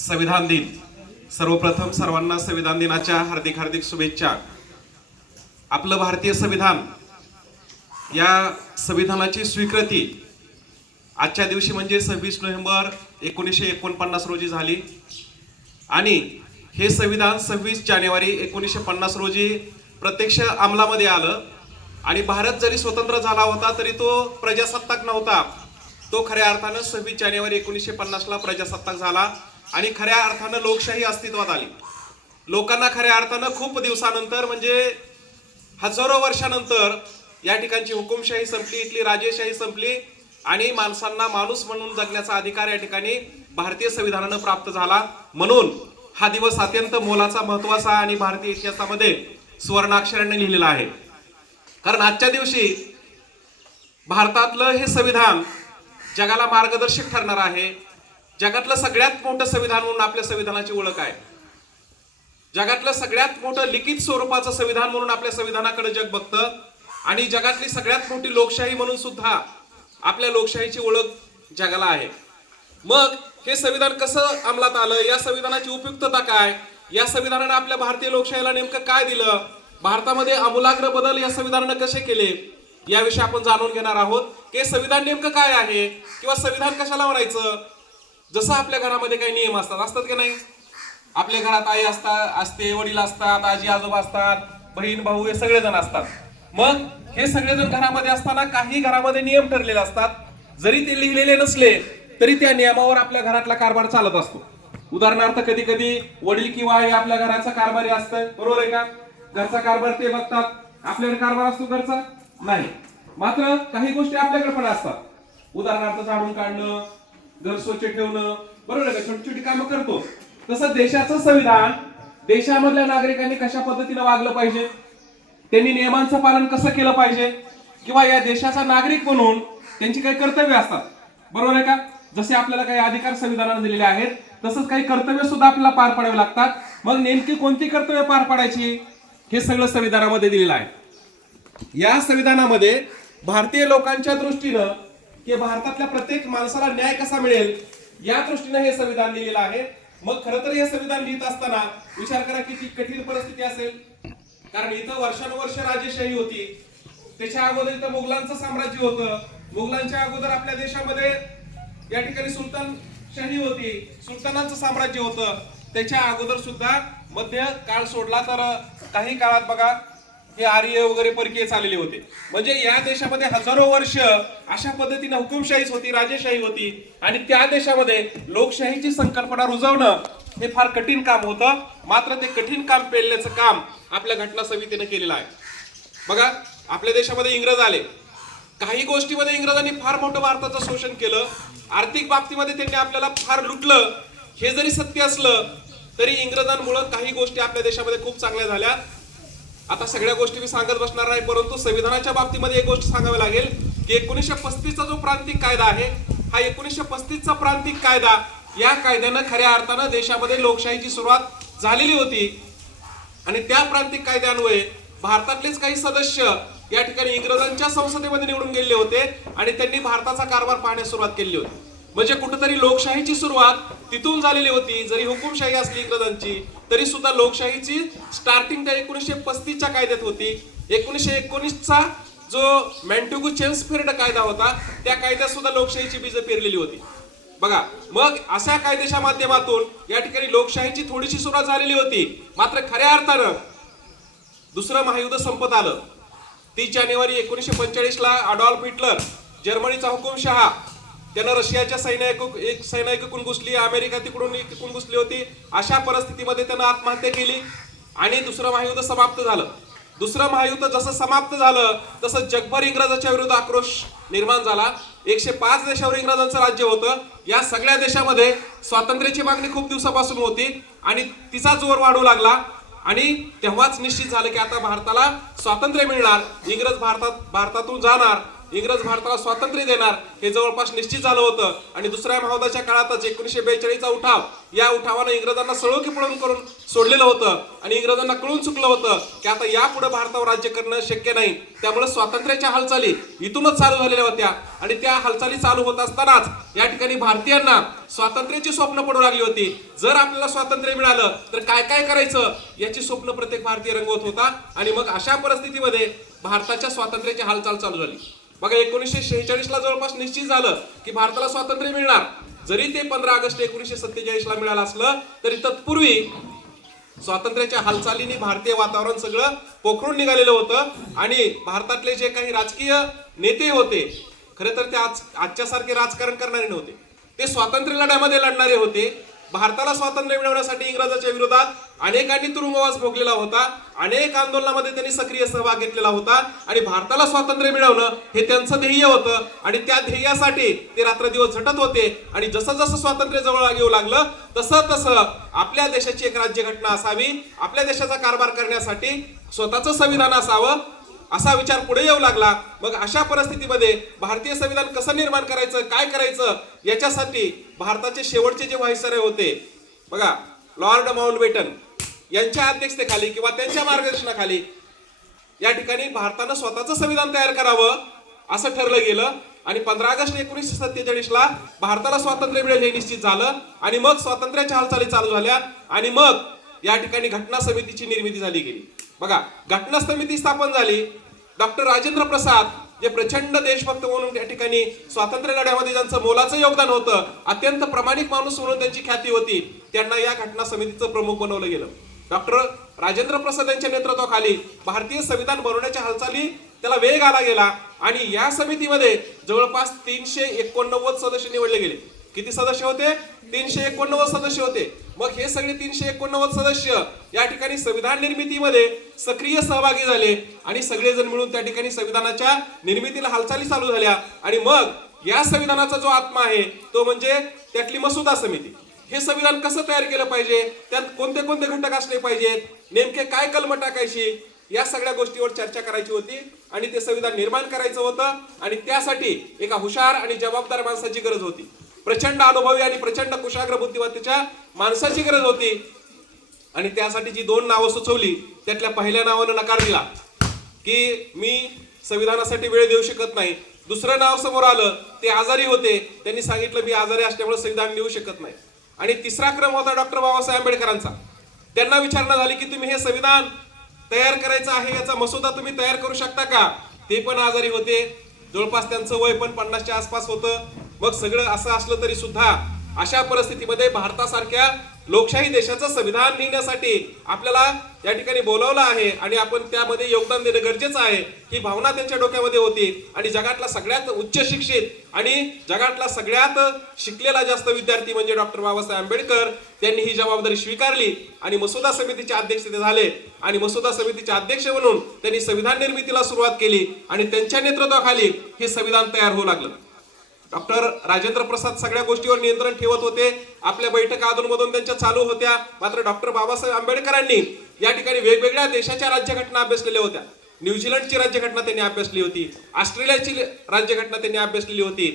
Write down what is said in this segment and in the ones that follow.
संविधान दिन. सर्वप्रथम सर्वांना संविधान दिनाच्या हार्दिक हार्दिक शुभेच्छा. आपलं भारतीय संविधान, या संविधानाची स्वीकृती आजच्या दिवशी म्हणजे 26 नोव्हेंबर 1949 रोजी झाली आणि हे संविधान 26 जानेवारी 1950 रोजी प्रत्यक्ष अंमलामध्ये आलं. आणि भारत जरी स्वतंत्र झाला होता तरी तो प्रजासत्ताक नव्हता. तो खऱ्या अर्थानं 26 जानेवारी 1950ला प्रजासत्ताक झाला आणि खऱ्या अर्थानं लोकशाही अस्तित्वात आली. लोकांना खऱ्या अर्थानं खूप दिवसानंतर म्हणजे हजारो वर्षानंतर या ठिकाणची हुकुमशाही संपली, इथली राजेशाही संपली आणि माणसांना माणूस म्हणून जगण्याचा अधिकार या ठिकाणी भारतीय संविधानानं प्राप्त झाला. म्हणून हा दिवस अत्यंत मोलाचा, महत्वाचा आणि भारतीय इतिहासामध्ये सुवर्णाक्षराने लिहिलेला आहे. कारण आजच्या दिवशी भारतातलं हे संविधान जगाला मार्गदर्शक ठरणार आहे. जगातलं सगळ्यात मोठं संविधान म्हणून आपल्या संविधानाची ओळख आहे. जगातलं सगळ्यात मोठं लिखित स्वरूपाचं संविधान म्हणून आपल्या संविधानाकडे जग बघतं आणि जगातली सगळ्यात मोठी लोकशाही म्हणून सुद्धा आपल्या लोकशाहीची ओळख जगाला आहे. मग हे संविधान कसं अंमलात आलं, या संविधानाची उपयुक्तता काय, या संविधानाने आपल्या भारतीय लोकशाहीला नेमकं काय दिलं, भारतामध्ये आमूलाग्र बदल या संविधानाने कसे केले, याविषयी आपण जाणून घेणार आहोत. की संविधान नेमकं काय आहे किंवा संविधान कशाला म्हणायचं. जसं आपल्या घरामध्ये काही नियम असतात की नाही. आपल्या घरात आई असते, वडील असतात, आजी आजोबा असतात, बहीण भाऊ हे सगळेजण असतात. मग हे सगळेजण घरामध्ये असताना काही घरामध्ये नियम ठरलेले असतात. जरी ते लिहिलेले नसले तरी त्या नियमावर आपल्या घरातला कारभार चालत असतो. उदाहरणार्थ कधी कधी वडील किंवा आई आपल्या घराचा कारभारी असतं, बरोबर आहे का. घरचा कारभार ते बघतात, आपल्याकडे कारभार असतो घरचा नाही. मात्र काही गोष्टी आपल्याकडे पण असतात. उदाहरणार्थ झाडून काढणं, घर स्वच्छ ठेवणं, बरोबर आहे का, छोटी छोटी कामं करतो. तसं देशाचं संविधान देशामधल्या नागरिकांनी कशा पद्धतीने वागलं पाहिजे, त्यांनी नियमांचं पालन कसं केलं पाहिजे किंवा या देशाचा नागरिक म्हणून त्यांची काही कर्तव्य असतात, बरोबर आहे का. जसे आपल्याला काही अधिकार संविधानाने दिलेले आहेत तसंच काही कर्तव्य सुद्धा आपल्याला पार पाडावे लागतात. मग नेमकी कोणती कर्तव्य पार पाडायची हे सगळं संविधानामध्ये दिलेलं आहे. या संविधानामध्ये भारतीय लोकांच्या दृष्टीनं की भारतातल्या प्रत्येक माणसाला न्याय कसा मिळेल या दृष्टीनं हे संविधान लिहिलेलं आहे. मग खरं तर हे संविधान लिहित असताना विचार करा किती कठीण परिस्थिती असेल. कारण इथं वर्षानुवर्ष राजेशाही होती. त्याच्या अगोदर इथं मुघलांचं साम्राज्य होतं. मुघलांच्या अगोदर आपल्या देशामध्ये या ठिकाणी सुलतानशाही होती, सुलतानांचं साम्राज्य होतं. त्याच्या अगोदर सुद्धा मध्य काळ सोडला तर काही काळात बघा हे आर्य वगैरे परकीय चाललेले होते. म्हणजे या देशामध्ये हजारो वर्ष अशा पद्धतीने हुकुमशाहीच होती, राजेशाही होती आणि त्या देशामध्ये लोकशाहीची संकल्पना रुजवणं हे फार कठीण काम होतं. मात्र ते कठीण काम पेलण्याचं काम आपल्या घटना समितीने केलेलं आहे. बघा आपल्या देशामध्ये इंग्रज आले. काही गोष्टीमध्ये इंग्रजांनी फार मोठं भारताचं शोषण केलं. आर्थिक बाबतीमध्ये त्यांनी आपल्याला फार लुटलं. हे जरी सत्य असलं तरी इंग्रजांमुळे काही गोष्टी आपल्या देशामध्ये खूप चांगल्या झाल्या. आता सगळ्या गोष्टी मी सांगत बसणार नाही, परंतु संविधानाच्या बाबतीमध्ये एक गोष्ट सांगावी लागेल की 1935चा जो प्रांतिक कायदा आहे, हा 1935चा प्रांतिक कायदा, या कायद्यानं खऱ्या अर्थानं देशामध्ये लोकशाहीची सुरुवात झालेली होती. आणि त्या प्रांतिक कायद्यान्वये भारतातलेच काही सदस्य या ठिकाणी इंग्रजांच्या संसदेमध्ये निवडून गेले होते आणि त्यांनी भारताचा कारभार पाहण्यास सुरुवात केली होती. म्हणजे कुठेतरी लोकशाहीची सुरुवात तिथून झालेली होती. जरी हुकुमशाही असली इंग्रजांची तरी सुद्धा लोकशाहीची स्टार्टिंग त्या 1935च्या कायद्यात होती. 1919चा जो मॅन्टेग्यू चेम्सफोर्ड कायदा होता त्या कायद्यात सुद्धा लोकशाहीची बीज पेरलेली होती. बघा मग अशा कायद्याच्या माध्यमातून या ठिकाणी लोकशाहीची थोडीशी सुरुवात झालेली होती. मात्र खऱ्या अर्थानं दुसरं महायुद्ध संपत आलं. 30 जानेवारी 1945ला अडॉल्फ हिटलर, जर्मनीचा हुकुमशहा, त्यानं रशियाच्या सैन्याकडून घुसली, अमेरिका तिकडून घुसली होती. अशा परिस्थितीमध्ये त्यानं आत्महत्या केली आणि दुसरं महायुद्ध समाप्त झालं. दुसरं महायुद्ध जसं समाप्त झालं तसं जगभर इंग्रजांच्या विरुद्ध आक्रोश निर्माण झाला. 105 देशावर इंग्रजांचं राज्य होतं. या सगळ्या देशामध्ये स्वातंत्र्याची मागणी खूप दिवसापासून होती आणि तिचा जोर वाढू लागला आणि तेव्हाच निश्चित झालं की आता भारताला स्वातंत्र्य मिळणार, इंग्रज भारतातून जाणार. इंग्रज भारताला स्वातंत्र्य देणार हे जवळपास निश्चित झालं होतं. आणि दुसऱ्या महायुद्धाच्या काळातच 1942चा उठाव, या उठावानं इंग्रजांना सळोकी पळून करून सोडलेलं होतं आणि इंग्रजांना कळून चुकलं होतं की आता यापुढे भारतावर राज्य करणं शक्य नाही. त्यामुळे स्वातंत्र्याच्या हालचाली इथूनच चालू झालेल्या होत्या आणि त्या हालचाली चालू होत असतानाच या ठिकाणी भारतीयांना स्वातंत्र्याची स्वप्न पडू लागली होती. जर आपल्याला स्वातंत्र्य मिळालं तर काय काय करायचं याची स्वप्न प्रत्येक भारतीय रंगवत होता. आणि मग अशा परिस्थितीमध्ये भारताच्या स्वातंत्र्याची हालचाल चालू झाली. बघा 1946ला जवळपास निश्चित झालं की भारताला स्वातंत्र्य मिळणार. जरी ते 15 ऑगस्ट 1947ला मिळालं असलं तरी तत्पूर्वी स्वातंत्र्याच्या हालचालीने भारतीय वातावरण सगळं पोखरून निघालेलं होतं. आणि भारतातले जे काही राजकीय नेते होते, खरे तर ते आजच्या सारखे राजकारण करणारे नव्हते, ते स्वातंत्र्य लढ्यामध्ये लढणारे होते. भारताला स्वातंत्र्य मिळवण्यासाठी इंग्रजांच्या विरोधात अनेकांनी तुरुंगवास भोगलेला होता, अनेक आंदोलनामध्ये त्यांनी सक्रिय सहभाग घेतलेला होता आणि भारताला स्वातंत्र्य मिळवणं हे त्यांचं ध्येय होतं. आणि त्या ध्येयासाठी ते रात्रदिवस झटत होते. आणि जसं जसं स्वातंत्र्य जवळ येऊ लागलं तसं तसं आपल्या देशाची एक राज्यघटना असावी, आपल्या देशाचा कारभार करण्यासाठी स्वतःचं संविधान असावं असा विचार पुढे येऊ लागला. मग अशा परिस्थितीमध्ये भारतीय संविधान कसं निर्माण करायचं, काय करायचं, याच्यासाठी भारताचे शेवटचे जे व्हाईसरॉय होते बघा, लॉर्ड माउंटबॅटन यांच्या अध्यक्षतेखाली किंवा त्यांच्या मार्गदर्शनाखाली या ठिकाणी भारतानं स्वतःचं संविधान तयार करावं असं ठरलं गेलं. आणि 15 ऑगस्ट 1947ला भारताला स्वातंत्र्य मिळेल हे निश्चित झालं. आणि मग स्वातंत्र्याच्या हालचाली चालू झाल्या आणि मग या ठिकाणी घटना समितीची निर्मिती झाली गेली. बघा, घटना समिती स्थापन झाली. डॉक्टर राजेंद्र प्रसाद जे प्रचंड देशभक्त म्हणून या ठिकाणी स्वातंत्र्य लढ्यामध्ये ज्यांचं मोलाचं योगदान होतं, अत्यंत प्रामाणिक माणूस म्हणून त्यांची ख्याती होती, त्यांना या घटना समितीचं प्रमुख बनवलं गेलं. डॉक्टर राजेंद्र प्रसाद यांच्या नेतृत्वाखाली भारतीय संविधान बनवण्याच्या हालचाली त्याला वेग आला गेला. आणि या समितीमध्ये जवळपास 389 सदस्य निवडले गेले. किती सदस्य होते? 389 सदस्य होते. मग हे सगळे 389 सदस्य या ठिकाणी संविधान निर्मितीमध्ये सक्रिय सहभागी झाले आणि सगळेजण मिळून त्या ठिकाणी संविधानाच्या निर्मितीला हालचाली चालू झाल्या. आणि मग या संविधानाचा जो आत्मा आहे तो म्हणजे त्यातली मसुदा समिती. हे संविधान कसं तयार केलं पाहिजे, त्यात कोणते कोणते घटक असले पाहिजेत, नेमके काय कलम टाकायची, या सगळ्या गोष्टीवर चर्चा करायची होती आणि ते संविधान निर्माण करायचं होतं. आणि त्यासाठी एका हुशार आणि जबाबदार माणसाची गरज होती. प्रचंड अनुभवी आणि प्रचंड कुशाग्र बुद्धिमत्तेच्या माणसाची गरज होती. आणि त्यासाठी जी 2 नावं सुचवली त्यातल्या पहिल्या नावानं नकार दिला की मी संविधानासाठी वेळ देऊ शकत नाही. दुसरं नाव समोर आलं, ते आजारी होते, त्यांनी सांगितलं मी आजारी असल्यामुळे संविधान लिहू शकत नाही. आणि तिसरा क्रम होता डॉक्टर बाबासाहेब आंबेडकरांचा. त्यांना विचारणा झाली की तुम्ही हे संविधान तयार करायचं आहे, याचा मसुदा तुम्ही तयार करू शकता का? ते पण आजारी होते, जवळपास त्यांचं वय पण 50च्या आसपास होतं. मग सगळं असं असलं तरी सुद्धा अशा परिस्थितीमध्ये भारतासारख्या लोकशाही देशाचं संविधान लिहिण्यासाठी आपल्याला या ठिकाणी बोलावलं आहे आणि आपण त्यामध्ये योगदान देणं गरजेचं आहे, ही भावना त्यांच्या डोक्यामध्ये होती. आणि जगातला सगळ्यात उच्च शिक्षित आणि जगातला सगळ्यात शिकलेला जास्त विद्यार्थी म्हणजे डॉक्टर बाबासाहेब आंबेडकर, त्यांनी ही जबाबदारी स्वीकारली आणि मसुदा समितीचे अध्यक्ष ते झाले. आणि मसुदा समितीचे अध्यक्ष म्हणून त्यांनी संविधान निर्मितीला सुरुवात केली आणि त्यांच्या नेतृत्वाखाली हे संविधान तयार होऊ लागलं. डॉक्टर राजेंद्र प्रसाद सगळ्या गोष्टीवर नियंत्रण ठेवत होते. आपल्या बैठका अधूनमधून त्यांच्या चालू होत्या. मात्र डॉक्टर बाबासाहेब आंबेडकरांनी या ठिकाणी वेगवेगळ्या देशाच्या राज्यघटना अभ्यासलेल्या होत्या. न्यूझीलंडची राज्यघटना त्यांनी अभ्यासली होती, ऑस्ट्रेलियाची राज्यघटना त्यांनी अभ्यासलेली होती.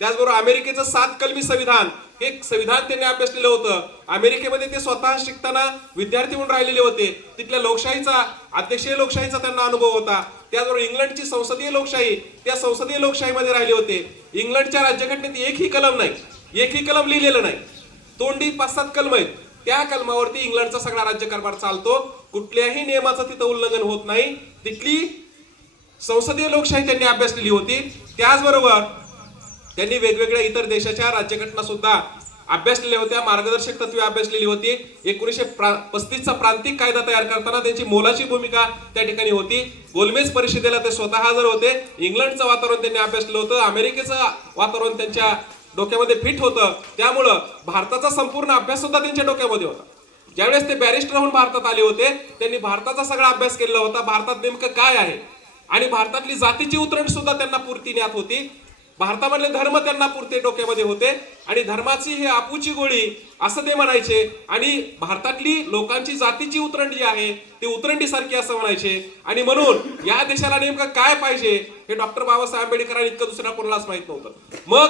त्याचबरोबर अमेरिकेचं 7 कलमी संविधान हे संविधान त्यांनी अभ्यासलेलं होतं. अमेरिकेमध्ये ते स्वतः शिकताना विद्यार्थी म्हणून राहिलेले होते. तिथल्या लोकशाहीचा, अध्यक्षीय लोकशाहीचा त्यांना अनुभव होता. त्याचबरोबर इंग्लंडची संसदीय लोकशाही, त्या संसदीय लोकशाहीमध्ये राहिले होते. इंग्लंडच्या राज्यघटनेत एकही कलम नाही, एकही कलम लिहिलेलं नाही, तोंडी 5-7 कलम आहेत. त्या कलमावरती इंग्लंडचा सगळा राज्यकारभार चालतो. कुठल्याही नियमाचं तिथं उल्लंघन होत नाही. तिथली संसदीय लोकशाही त्यांनी अभ्यासलेली होती. त्याचबरोबर त्यांनी वेगवेगळ्या इतर देशाच्या राज्यघटना सुद्धा अभ्यासलेल्या होत्या, मार्गदर्शक तत्वे अभ्यासलेली होती. 1935चा प्रांतिक कायदा तयार करताना त्यांची मोलाची भूमिका त्या ठिकाणी होती. गोलमेज परिषदेला ते स्वतः हजर होते. इंग्लंडचं वातावरण त्यांनी अभ्यासलं होतं, अमेरिकेचं वातावरण त्यांच्या डोक्यामध्ये फिट होतं. त्यामुळं भारताचा संपूर्ण अभ्यास सुद्धा त्यांच्या डोक्यामध्ये होता. ज्यावेळेस ते बॅरिस्टर होऊन भारतात आले होते त्यांनी भारताचा सगळा अभ्यास केलेला होता. भारतात नेमकं काय आहे आणि भारतातली जातीची उतरंड सुद्धा त्यांना पूर्ती ज्ञात होती. भारतामधले धर्म त्यांना पुरते डोक्यामध्ये होते आणि धर्माची ही आपूची गोळी असं ते म्हणायचे आणि भारतातली लोकांची जातीची उतरंडी जी आहे ती उतरंडीसारखी असं म्हणायचे आणि म्हणून या देशाला नेमकं काय पाहिजे हे डॉक्टर बाबासाहेब आंबेडकरांनी इतकं दुसऱ्या कोणालाच माहित नव्हतं. मग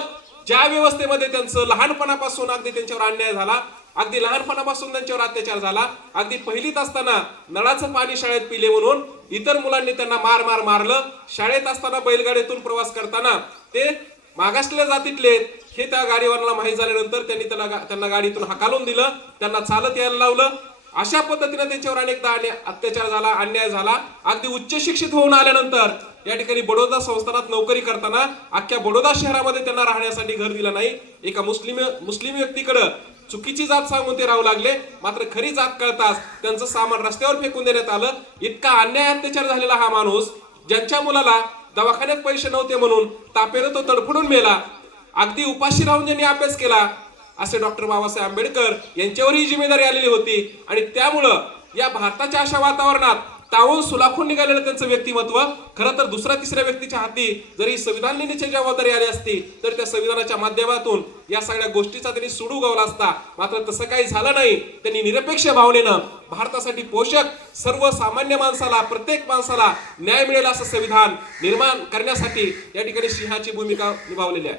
ज्या व्यवस्थेमध्ये त्यांचं लहानपणापासून अगदी त्यांच्यावर अन्याय झाला, अगदी लहानपणापासून त्यांच्यावर अत्याचार झाला, अगदी पहिलीत असताना नळाचं पाणी शाळेत पिले म्हणून इतर मुलांनी त्यांना मारलं, शाळेत असताना बैलगाडीतून प्रवास करताना ते मागासलेल्या जातीतले हे त्या गाडीवरला माहीत झाल्यानंतर त्यांना गाडीतून हकालून दिलं, त्यांना चालत यायला लावलं. अशा पद्धतीने त्यांच्यावर अनेकदा अत्याचार झाला, अन्याय झाला. अगदी उच्च शिक्षित होऊन आल्यानंतर या ठिकाणी बडोदा संस्थानात नोकरी करताना अख्ख्या बडोदा शहरामध्ये त्यांना राहण्यासाठी घर दिलं नाही. एका मुस्लिम व्यक्तीकडे चुकीची जात सांगून ते राहू लागले, मात्र खरी जात कळताच त्यांचं सामान रस्त्यावर फेकून देण्यात आलं. इतका अन्याय अत्याचार झालेला हा माणूस, ज्यांच्या मुलाला दवाखान्यात पैसे नव्हते म्हणून तापेनं तो तडफडून मेला, अगदी उपाशी राहून ज्यांनी अभ्यास केला असे डॉक्टर बाबासाहेब आंबेडकर यांच्यावर ही जिम्मेदारी आलेली होती. आणि त्यामुळं या भारताच्या अशा वातावरणात तावून सुलाखून निघालेलं त्यांचं व्यक्तिमत्व खरं तर दुसऱ्या तिसऱ्या व्यक्तीच्या हाती जरी संविधान लिहिण्याची जबाबदारी आली असती तर त्या संविधानाच्या माध्यमातून या सगळ्या गोष्टीचा त्यांनी सूड उगवला असता. मात्र तसं काही झालं नाही. त्यांनी निरपेक्ष भावनेनं भारतासाठी पोषक सर्वसामान्य माणसाला, प्रत्येक माणसाला न्याय मिळेल असं संविधान निर्माण करण्यासाठी या ठिकाणी सिंहाची भूमिका निभावलेली आहे.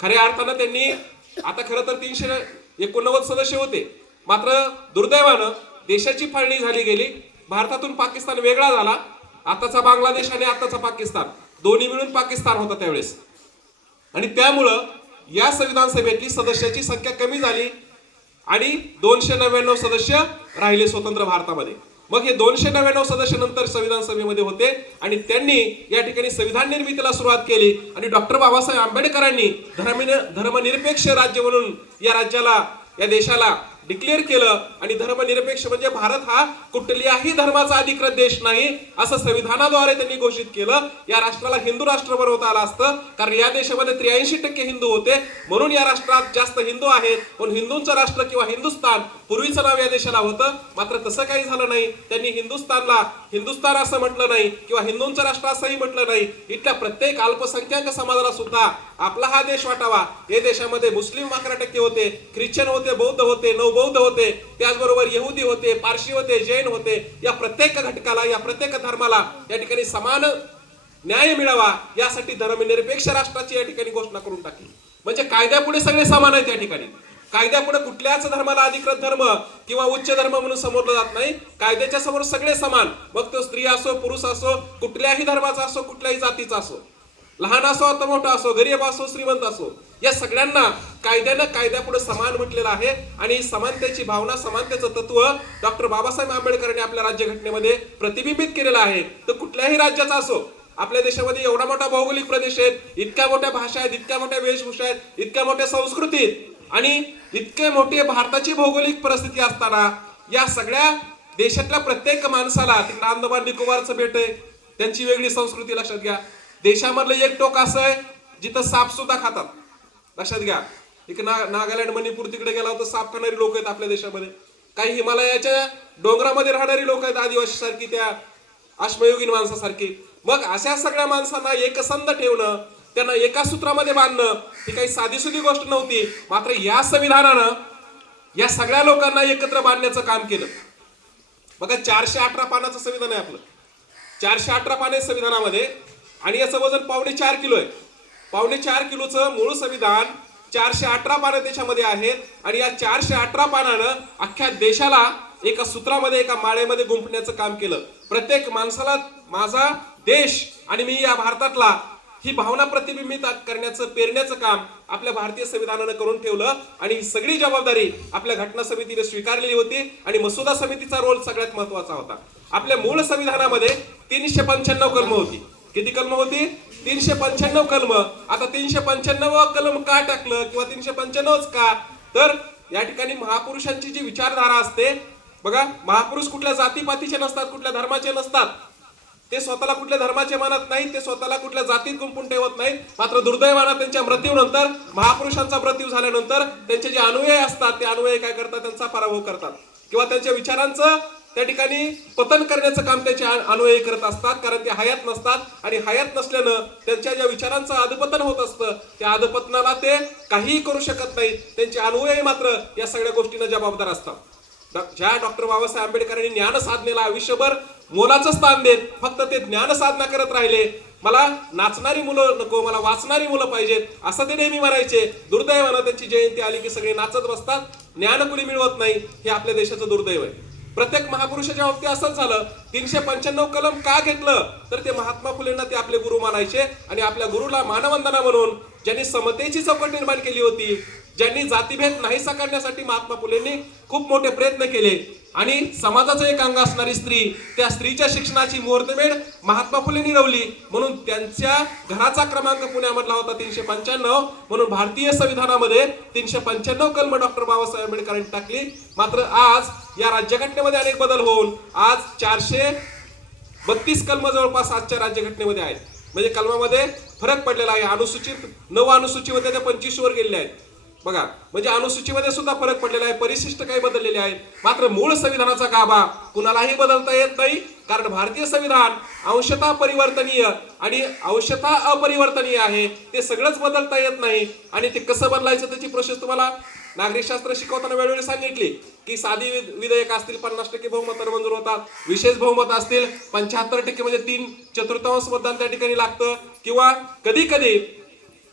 खऱ्या अर्थानं त्यांनी आता खरं तर 389 सदस्य होते, मात्र दुर्दैवानं देशाची फाळणी झाली गेली. भारतातून पाकिस्तान वेगळा झाला. आताचा बांगलादेश आणि आताचा पाकिस्तान दोन्ही मिळून पाकिस्तान होता त्यावेळेस. आणि त्यामुळं या संविधान सभेतली सदस्याची संख्या कमी झाली आणि 299 सदस्य राहिले स्वतंत्र भारतामध्ये. मग हे 299 सदस्य नंतर संविधान सभेमध्ये होते आणि त्यांनी या ठिकाणी संविधान निर्मितीला सुरुवात केली आणि डॉक्टर बाबासाहेब आंबेडकरांनी धर्मनिरपेक्ष राज्य म्हणून या राज्याला, या देशाला डिक्लेअर केलं. आणि धर्मनिरपेक्ष म्हणजे भारत हा कुठल्याही धर्माचा अधिकृत देश नाही असं संविधानाद्वारे त्यांनी घोषित केलं. या राष्ट्राला हिंदू राष्ट्र बनवता आलं असतं, कारण या देशामध्ये 83% हिंदू होते, म्हणून या राष्ट्रात जास्त हिंदू आहेत. पण हिंदूंचं राष्ट्र किंवा हिंदुस्थान पूर्वीचं नाव या देशाला होतं. मात्र तसं काही झालं नाही. त्यांनी हिंदुस्थानला हिंदुस्थान असं म्हटलं नाही किंवा हिंदूंचं राष्ट्र असंही म्हटलं नाही. इथल्या प्रत्येक अल्पसंख्याक समाजाला सुद्धा आपला हा देश वाटावा. या देशामध्ये मुस्लिम 11% होते, ख्रिश्चन होते, बौद्ध होते, नवबौद्ध होते, त्याचबरोबर यहुदी होते, पारशी होते, जैन होते. या प्रत्येक घटकाला, या प्रत्येक धर्माला या ठिकाणी समान न्याय मिळावा यासाठी धर्मनिरपेक्ष राष्ट्राची या ठिकाणी घोषणा करून टाकली. म्हणजे कायद्यापुढे सगळे समान आहेत. या ठिकाणी कायद्यापुढे कुठल्याच धर्माला अधिकृत धर्म किंवा उच्च धर्म म्हणून समोरलं जात नाही. कायद्याच्या समोर सगळे समान, मग तो स्त्री असो, पुरुष असो, कुठल्याही धर्माचा असो, कुठल्याही जातीचा असो, लहान असो अथवा मोठा असो, गरीब असो, श्रीमंत असो, या सगळ्यांना कायद्यापुढे समान म्हटलेलं आहे. आणि समानतेची भावना, समानतेचं तत्व डॉक्टर बाबासाहेब आंबेडकरांनी आपल्या राज्यघटनेमध्ये प्रतिबिंबित केलेलं आहे. तर कुठल्याही राज्याचा असो, आपल्या देशामध्ये एवढा मोठा भौगोलिक प्रदेश आहेत, इतक्या मोठ्या भाषा आहेत, इतक्या मोठ्या वेशभूषा आहेत, इतक्या मोठ्या संस्कृती आणि इतके मोठी भारताची भौगोलिक परिस्थिती असताना या सगळ्या देशातल्या प्रत्येक माणसाला, तिकडे अंदमान निकोबारचं बेट आहे, त्यांची वेगळी संस्कृती लक्षात घ्या. देशामधलं एक टोक असं आहे जिथं साप सुद्धा खातात, लक्षात घ्या. एक नागालँड, मणिपूर तिकडे गेला तर साप खाणारी लोक आहेत आपल्या देशामध्ये. काही हिमालयाच्या डोंगरामध्ये राहणारी लोक आहेत, आदिवासी सारखी, त्या अश्मयुगीन माणसासारखी. मग अशा सगळ्या माणसांना एकसंध ठेवणं, त्यांना एका सूत्रामध्ये बांधणं ही काही साधीसुधी गोष्ट नव्हती. मात्र या संविधानानं या सगळ्या लोकांना एकत्र बांधण्याचं काम केलं. बघा, 418 पानाचं संविधान आहे आपलं. 418 पाने संविधानामध्ये आणि याचं वजन 4.25 किलो आहे. 4.25 किलोचं मूळ संविधान 418 पानं त्याच्यामध्ये आहेत. आणि या 418 पानानं अख्ख्या देशाला एका सूत्रामध्ये, एका माळेमध्ये गुंफण्याचं काम केलं. प्रत्येक माणसाला माझा देश आणि मी या भारतातला ही भावना प्रतिबिंबित करण्याचं, पेरण्याचं काम आपल्या भारतीय संविधानानं करून ठेवलं. आणि ही सगळी जबाबदारी आपल्या घटना समितीने स्वीकारलेली होती. आणि मसुदा समितीचा रोल सगळ्यात महत्वाचा होता. आपल्या मूळ संविधानामध्ये 395 कलम होती. किती कलम होती? 395 कलम. आता 395 कलम का टाकलं किंवा 395च का? तर या ठिकाणी महापुरुषांची जी विचारधारा असते, बघा, महापुरुष कुठल्या जातीपातीचे नसतात, कुठल्या धर्माचे नसतात. ते स्वतःला कुठल्या धर्माचे मानत नाहीत, ते स्वतःला कुठल्या जातीत गुंफून ठेवत नाहीत. मात्र दुर्दैवानं त्यांच्या मृत्यूनंतर, महापुरुषांचा मृत्यू झाल्यानंतर त्यांचे जे अनुयायी असतात ते अनुयायी काय करतात? त्यांचा पराभव करतात किंवा त्यांच्या विचारांचं त्या ठिकाणी पतन करण्याचं काम त्यांचे अनुयायी करत असतात, कारण ते हयात नसतात आणि हयात नसल्यानं त्यांच्या ज्या विचारांचं अधपतन होत असतं त्या अधपतनाला ते काहीही करू शकत नाहीत. त्यांचे अनुयायी मात्र या सगळ्या गोष्टींना जबाबदार असतात. ज्या डॉक्टर बाबासाहेब आंबेडकरांनी ज्ञान साधनेला आयुष्यभर मोलाचं स्थान देत फक्त ते ज्ञान साधना करत राहिले, मला नाचणारी मुलं नको, मला वाचणारी मुलं पाहिजेत असं ते नेहमी म्हणायचे. दुर्दैवानं त्यांची जयंती आली की सगळे नाचत बसतात, ज्ञान कुणी मिळवत नाही. हे आपल्या देशाचं दुर्दैव आहे. प्रत्येक महापुरुषाच्या बाबतीत असंच झालं. 395 कलम का घेतलं तर ते महात्मा फुलेंना ते आपले गुरु मानायचे आणि आपल्या गुरुला मानवंदना म्हणून ज्यांनी समतेची चौकट निर्माण केली होती, ज्यांनी जातीभेद नाहीसा करण्यासाठी महात्मा फुलेंनी खूप मोठे प्रयत्न केले आणि समाजाचं एक अंग असणारी स्त्री, त्या स्त्रीच्या शिक्षणाची मुहूर्तमेढ महात्मा फुलेंनी रवली. म्हणून त्यांच्या घराचा क्रमांक पुण्यामधला होता 395. म्हणून भारतीय संविधानामध्ये 395 कलम डॉक्टर बाबासाहेब आंबेडकरांनी टाकली. मात्र आज या राज्यघटनेमध्ये अनेक बदल होऊन आज 432 कलम जवळपास आजच्या राज्यघटनेमध्ये आहेत. म्हणजे कलमामध्ये फरक पडलेला आहे. अनुसूचित 9 अनुसूचीमध्ये ते 25 वर गेलेले आहेत. बघा, म्हणजे अनुसूचीमध्ये सुद्धा फरक पडलेला आहे. परिशिष्ट काही बदललेले आहेत. मात्र मूळ संविधानाचा गाभा कुणालाही बदलता येत नाही, कारण भारतीय संविधान अंशतः परिवर्तनीय आणि अंशतः अपरिवर्तनीय आहे. ते सगळंच बदलता येत नाही. आणि ते कसं बदलायचं त्याची प्रोसेस तुम्हाला नागरिकशास्त्र शिकवताना वेळोवेळी सांगितली की साधी विधेयक असतील 50% बहुमताने मंजूर होतात, विशेष बहुमत असतील 75% म्हणजे 3/4 मतदान त्या ठिकाणी लागतं, किंवा कधी कधी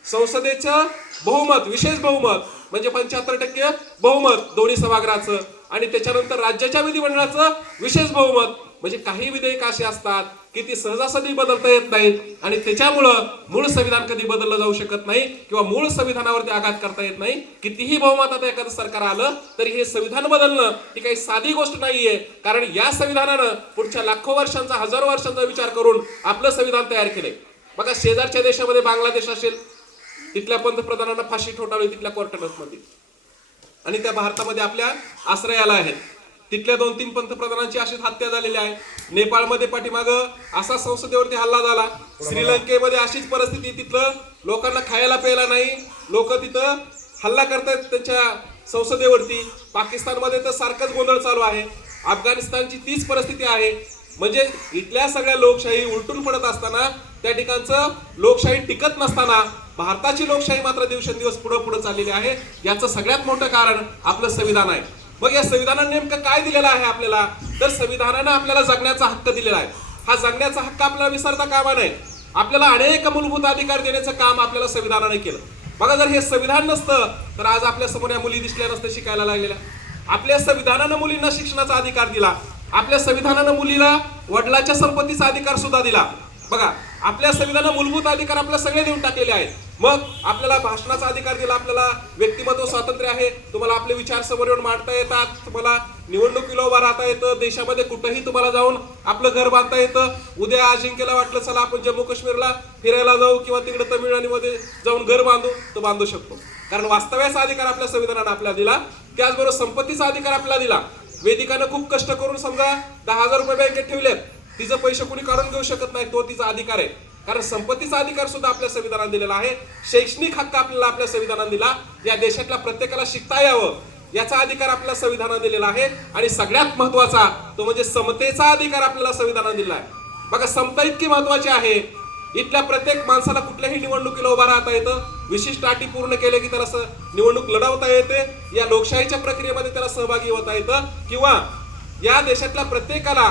संसदेचं बहुमत, विशेष बहुमत म्हणजे 75% बहुमत दोन्ही सभागृहाचं, आणि त्याच्यानंतर राज्याच्या विधिमंडळाचं विशेष बहुमत. म्हणजे काही विधेयक असे असतात की ती सहजासहजी बदलता येत नाहीत आणि त्याच्यामुळं मूळ संविधान कधी बदललं जाऊ शकत नाही किंवा मूळ संविधानावरती आघात करता येत नाही. कितीही बहुमतात एखादं सरकार आलं तरी हे संविधान बदलणं ही काही साधी गोष्ट नाहीये, कारण या संविधानानं पुढच्या लाखो वर्षांचा, हजारो वर्षांचा विचार करून आपलं संविधान तयार केलंय. बघा, शेजारच्या देशामध्ये बांगलादेश असेल, तिथल्या पंतप्रधानांना फाशी ठोठावली तिथल्या कोर्टामध्ये, आणि त्या भारतामध्ये आपल्या आश्रयाला आहेत. तिथल्या 2-3 पंतप्रधानांची अशीच हत्या झालेली आहे. नेपाळमध्ये पाठीमागं असा संसदेवरती हल्ला झाला. श्रीलंकेमध्ये अशीच परिस्थिती, तिथलं लोकांना खायला प्यायला नाही, लोक तिथं हल्ला करतायत त्यांच्या संसदेवरती. पाकिस्तानमध्ये तर सारखंच गोंधळ चालू आहे. अफगाणिस्तानची तीच परिस्थिती आहे. म्हणजे इथल्या सगळ्या लोकशाही उलटून पडत असताना, त्या ठिकाणचं लोकशाही टिकत नसताना भारताची लोकशाही मात्र दिवसेंदिवस पुढे पुढे चाललेली आहे. याचं सगळ्यात मोठं कारण आपलं संविधान आहे. मग या संविधानाने नेमकं काय दिलेलं आहे आपल्याला, तर संविधानानं आपल्याला जगण्याचा हक्क दिलेला आहे. हा जगण्याचा हक्क आपल्याला विसरता कामा नये. आपल्याला अनेक मूलभूत अधिकार देण्याचं काम आपल्याला संविधानाने केलं. बघा, जर हे संविधान नसतं तर आज आपल्या समोर या मुली दिसल्या नसत्या शिकायला लागलेल्या. आपल्या संविधानानं मुलींना शिक्षणाचा अधिकार दिला. आपल्या संविधानानं मुलीला वडिलाच्या संपत्तीचा अधिकार सुद्धा दिला. बघा, आपल्या संविधानानं मूलभूत अधिकार आपल्याला सगळे देऊन टाकलेले आहेत. मग आपल्याला भाषणाचा अधिकार दिला, आपल्याला व्यक्तिमत्व स्वातंत्र्य आहे, तुम्हाला आपले विचार समोर येऊन मांडता येतात, तुम्हाला निवडणुकीला उभा राहता येतं, देशामध्ये कुठेही तुम्हाला जाऊन आपलं घर बांधता येतं. उद्या अजिंक्यला वाटलं चला आपण जम्मू काश्मीरला फिरायला जाऊ किंवा तिकडे तमिळनाडूमध्ये जाऊन घर बांधू, तो बांधू शकतो, कारण वास्तव्याचा अधिकार आपल्या संविधानानं आपल्याला दिला. त्याचबरोबर संपत्तीचा अधिकार आपल्याला दिला. वेदिकानं खूप कष्ट करून समजा 10,000 रुपये बँकेत ठेवलेत, तिचं पैसे कोणी काढून घेऊ शकत नाही, तो तिचा अधिकार आहे. कारण संपत्तीचा अधिकार सुद्धा आपल्या संविधानात दिलेला आहे. शैक्षणिक हक्क आपल्याला आपल्या संविधानात दिला. या देशातल्या प्रत्येकाला शिकता यावं याचा अधिकार आपल्या संविधानात दिलेला आहे. आणि सगळ्यात महत्वाचा तो म्हणजे समतेचा अधिकार आपल्याला संविधानात दिला आहे. बघा, समता इतकी महत्वाची आहे, इथल्या प्रत्येक माणसाला कुठल्याही निवडणुकीला उभा राहता येतं, विशिष्ट अटी पूर्ण केले की त्याला निवडणूक लढवता येते, या लोकशाहीच्या प्रक्रियेमध्ये त्याला सहभागी होता येतं. किंवा या देशातल्या प्रत्येकाला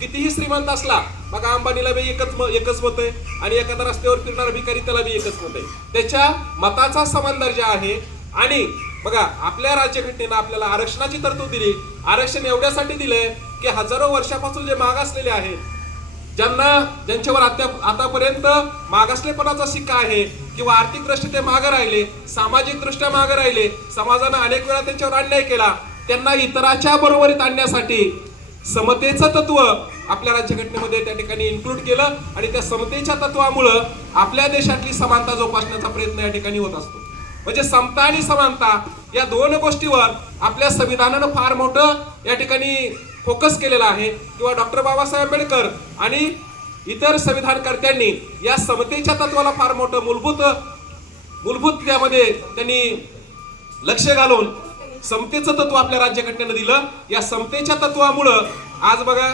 कितीही श्रीमंत असला, बघा अंबानीला बी एकच मत आहे आणि एखादा रस्त्यावर फिरणारा भिकारी त्याला बी एकच मत आहे, त्याच्या मताचा समान दर्जा आहे. आणि बघा, आपल्या राज्यघटनेनं आपल्याला आरक्षणाची तरतूद दिली. आरक्षण एवढ्यासाठी दिलंय की हजारो वर्षापासून जे मागासलेले आहेत, ज्यांच्यावर आतापर्यंत मागासलेपणाचा शिक्का आहे किंवा आर्थिक दृष्ट्या ते मागे राहिले, सामाजिक दृष्ट्या मागे राहिले, समाजानं अनेक वेळा त्यांच्यावर अन्याय केला, त्यांना इतराच्या बरोबरीत आणण्यासाठी समतेचं तत्व आपल्या राज्यघटनेमध्ये त्या ठिकाणी इन्क्लूड केलं. आणि त्या समतेच्या तत्वामुळं आपल्या देशातली समानता जोपासण्याचा प्रयत्न या ठिकाणी होत असतो. म्हणजे समता आणि समानता या दोन गोष्टीवर आपल्या संविधानानं फार मोठं या ठिकाणी फोकस केलेला आहे. किंवा डॉक्टर बाबासाहेब आंबेडकर आणि इतर संविधानकर्त्यांनी या समतेच्या तत्वाला फार मोठं मूलभूत त्यामध्ये त्यांनी लक्ष घालून समतेचं तत्व आपल्या राज्यघटनेनं दिलं. या समतेच्या तत्वामुळं आज बघा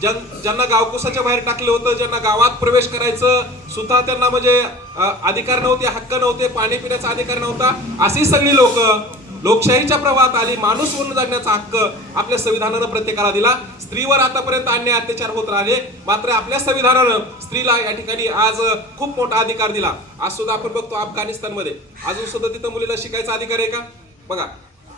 ज्यांना गावकुसाच्या बाहेर टाकलं होतं, ज्यांना गावात प्रवेश करायचं सुद्धा त्यांना म्हणजे अधिकार नव्हते, हक्क नव्हते, पाणी पिण्याचा अधिकार नव्हता, अशी सगळी लोक लोकशाहीच्या प्रवाहात आली. माणूस म्हणून जगण्याचा हक्क आपल्या संविधानानं प्रत्येकाला दिला. स्त्रीवर आतापर्यंत अन्याय अत्याचार होत राहिले, मात्र आपल्या संविधानानं स्त्रीला या ठिकाणी आज खूप मोठा अधिकार दिला. आज सुद्धा आपण बघतो अफगाणिस्तानमध्ये अजून सुद्धा तिथं मुलीला शिकायचा अधिकार आहे का? बघा,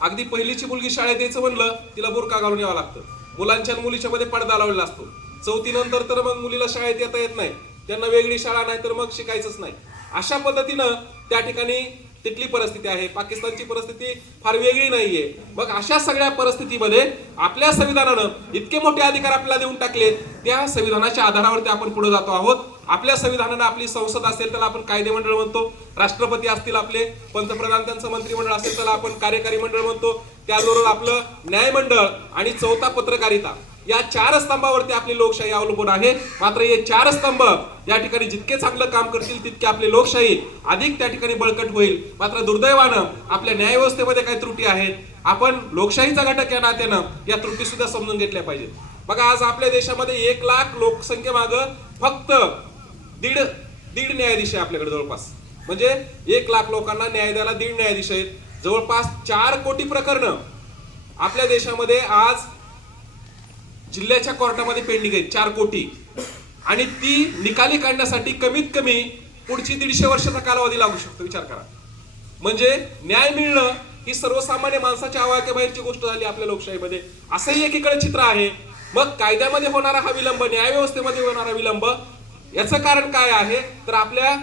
अगदी पहिलीची मुलगी शाळेत यायचं म्हणलं तिला बुरका घालून यावं लागतं. मुलांच्या आणि मुलीच्या मध्ये पडदा लावलेला असतो. चौथी नंतर तर मग मुलीला शाळेत येता येत नाही, त्यांना वेगळी शाळा नाही तर मग शिकायचंच नाही. अशा पद्धतीनं त्या ठिकाणी तिथली परिस्थिती आहे. पाकिस्तानची परिस्थिती फार वेगळी नाहीये. मग अशा सगळ्या परिस्थितीमध्ये आपल्या संविधानानं इतके मोठे अधिकार आपल्याला देऊन टाकले, त्या संविधानाच्या आधारावरती आपण पुढे जातो आहोत. आपल्या संविधानानं आपली संसद असेल त्याला आपण कायदे मंडळ म्हणतो, राष्ट्रपती असतील आपले, पंतप्रधान त्यांचं मंत्रिमंडळ असेल त्याला आपण कार्यकारी मंडळ म्हणतो, त्याचबरोबर आपलं न्यायमंडळ आणि चौथा पत्रकारिता, या चार स्तंभावरती आपली लोकशाही अवलंबून आहे. मात्र हे चार स्तंभ या ठिकाणी जितके चांगलं काम करतील तितके आपली लोकशाही अधिक त्या ठिकाणी बळकट होईल. मात्र दुर्दैवानं आपल्या न्यायव्यवस्थेमध्ये काही त्रुटी आहेत. आपण लोकशाहीचा घटक या नात्यानं या त्रुटी सुद्धा समजून घेतल्या पाहिजेत. बघा, आज आपल्या देशामध्ये 1 लाख लोकसंख्येमागं फक्त दीड न्यायाधीश आहे आपल्याकडे जवळपास. म्हणजे 1 लाख लोकांना न्याय द्यायला 1.5 न्यायाधीश आहेत. जवळपास 4 कोटी प्रकरणं आपल्या देशामध्ये आज जिल्ह्याच्या कोर्टामध्ये पेंडिंग आहेत. 4 कोटी, आणि ती निकाली काढण्यासाठी कमीत कमी पुढची 150 वर्षाचा कालावधी लागू शकतो. विचार करा. म्हणजे न्याय मिळणं ही सर्वसामान्य माणसाच्या आवाक्याबाहेरची गोष्ट झाली आपल्या लोकशाहीमध्ये. असंही एकीकडे चित्र आहे. मग कायद्यामध्ये होणारा हा विलंब, न्यायव्यवस्थेमध्ये होणारा विलंब, याचं कारण काय आहे? तर आपल्या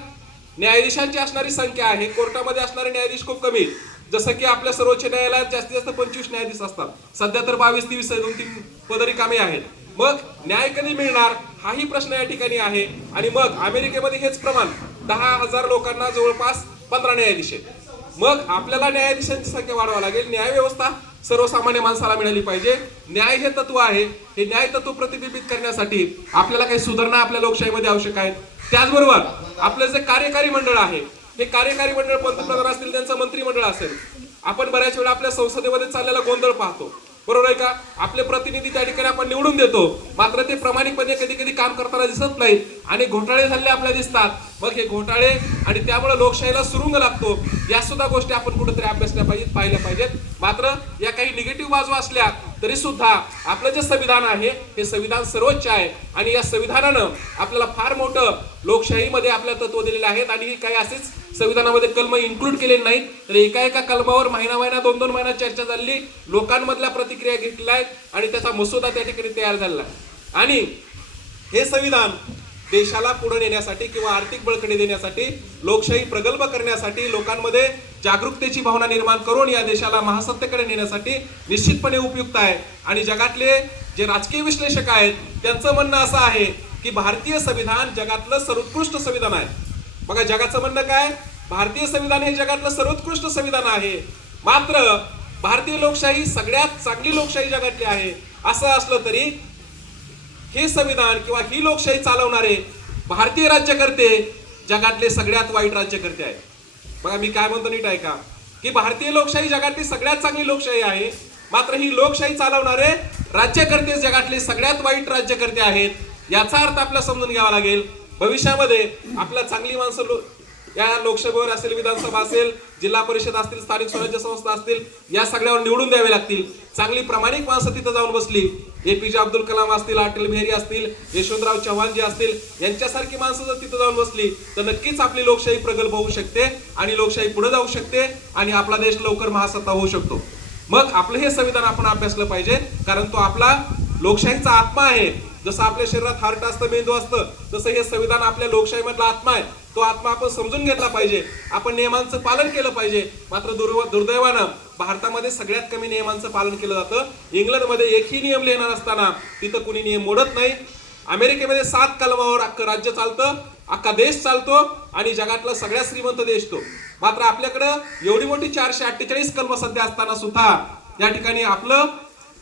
न्यायाधीशांची असणारी संख्या आहे. कोर्टामध्ये असणारे न्यायाधीश खूप कमी. जसं की आपल्या सर्वोच्च न्यायालयात जास्तीत जास्त 25 न्यायाधीश असतात. सध्या तर 22-23 2-3 पद रिकामे आहेत. मग न्याय कधी मिळणार हाही प्रश्न या ठिकाणी आहे. आणि मग अमेरिकेमध्ये हेच प्रमाण 10,000 लोकांना जवळपास 15 न्यायाधीश आहेत. मग आपल्याला न्यायाधीशांची संख्या वाढवावी लागेल. न्याय व्यवस्था सर्वसामान्य माणसाला मिळाली पाहिजे. न्याय हे तत्व आहे. हे न्याय तत्व प्रतिबिंबित करण्यासाठी आपल्याला काही सुधारणा आपल्या लोकशाहीमध्ये आवश्यक आहेत. त्याचबरोबर आपलं जे कार्यकारी मंडळ आहे, हे कार्यकारी मंडळ पंतप्रधान असतील, त्यांचं मंत्रिमंडळ असेल. आपण बऱ्याच वेळा आपल्या संसदेमध्ये चाललेला गोंधळ पाहतो, बरोबर आहे का? आपले प्रतिनिधी त्या ठिकाणी आपण निवडून देतो, मात्र ते प्रामाणिकपणे कधी कधी काम करताना दिसत नाहीत आणि घोटाळे झालेले आपल्याला दिसतात. मग हे घोटाळे आणि त्यामुळे लोकशाहीला सुरुंग लागतो. या सुद्धा गोष्टी आपण कुठेतरी अभ्यासल्या पाहिजेत, पाहिल्या पाहिजेत. मात्र या काही निगेटिव्ह बाजू असल्या तरी सुद्धा आपलं जे संविधान आहे हे संविधान सर्वोच्च आहे आणि या संविधानानं आपल्याला फार मोठं लोकशाहीमध्ये आपल्या तत्व दिलेले आहेत. आणि ही काही असेच संविधानामध्ये कलम इन्क्लूड केलेले नाहीत, तर एका कलमावर महिना 2-2 महिना चर्चा झाली, लोकांमधल्या प्रतिक्रिया घेतल्या आहेत आणि त्याचा मसुदा त्या ठिकाणी तयार झाला आहे. आणि हे संविधान देशाला पुढे नेण्यासाठी किंवा आर्थिक बळकटी देण्यासाठी, लोकशाही प्रगल्भ करण्यासाठी, लोकांमध्ये जागरूकतेची भावना निर्माण करून या देशाला महासत्तेकडे नेण्यासाठी निश्चितपणे उपयुक्त आहे. आणि जगातले जे राजकीय विश्लेषक आहेत त्यांचं म्हणणं असं आहे की भारतीय संविधान जगातलं सर्वोत्कृष्ट संविधान आहे. बघा, जगाचं म्हणणं काय? भारतीय संविधान हे जगातलं सर्वोत्कृष्ट संविधान आहे. मात्र भारतीय लोकशाही सगळ्यात चांगली लोकशाही जगातली आहे. असं असलं तरी हे संविधान किंवा ही लोकशाही चालवणारे भारतीय राज्यकर्ते जगातले सगळ्यात वाईट राज्यकर्ते आहेत. बघा, मी काय म्हणतो नीट ऐका, की भारतीय लोकशाही जगातली सगळ्यात चांगली लोकशाही आहे, मात्र ही लोकशाही चालवणारे राज्यकर्ते जगातले सगळ्यात वाईट राज्यकर्ते आहेत. याचा अर्थ आपल्याला समजून घ्यावा लागेल. भविष्यामध्ये आपल्या चांगली माणसं या लोकसभेवर असेल, विधानसभा असेल, जिल्हा परिषद असतील, स्थानिक स्वराज्य संस्था असतील, या सगळ्यावर निवडून द्यावे लागतील. चांगली प्रामाणिक माणसं तिथं जाऊन बसली, APJ अब्दुल कलाम असतील, अटल बिहारी असतील, यशवंतराव चव्हाण जे असतील, यांच्यासारखी माणसं जर तिथं जाऊन बसली तर नक्कीच आपली लोकशाही प्रगल्भ होऊ शकते आणि लोकशाही पुढे जाऊ शकते आणि आपला देश लवकर महासत्ता होऊ शकतो. मग आपलं हे संविधान आपण अभ्यासलं पाहिजे, कारण तो आपला लोकशाहीचा आत्मा आहे. जसं आपल्या शरीरात हार्ट असतं, मेंदू असतं, तसं हे संविधान आपल्या लोकशाहीमधला आत्मा आहे. तो आत्मा आपण समजून घेतला पाहिजे. आपण नियमांचं पालन केलं पाहिजे. मात्र दुर्दैवानं भारतामध्ये सगळ्यात कमी नियमांचं पालन केलं जातं. इंग्लंडमध्ये एकही नियम लिहिणार असताना तिथं कुणी नियम मोडत नाही. अमेरिकेमध्ये 7 कलमावर अख्खं राज्य चालतं, अख्खा देश चालतो आणि जगातला सगळ्यात श्रीमंत देश तो. मात्र आपल्याकडं एवढी मोठी 448 कलम सध्या असताना सुद्धा या ठिकाणी आपलं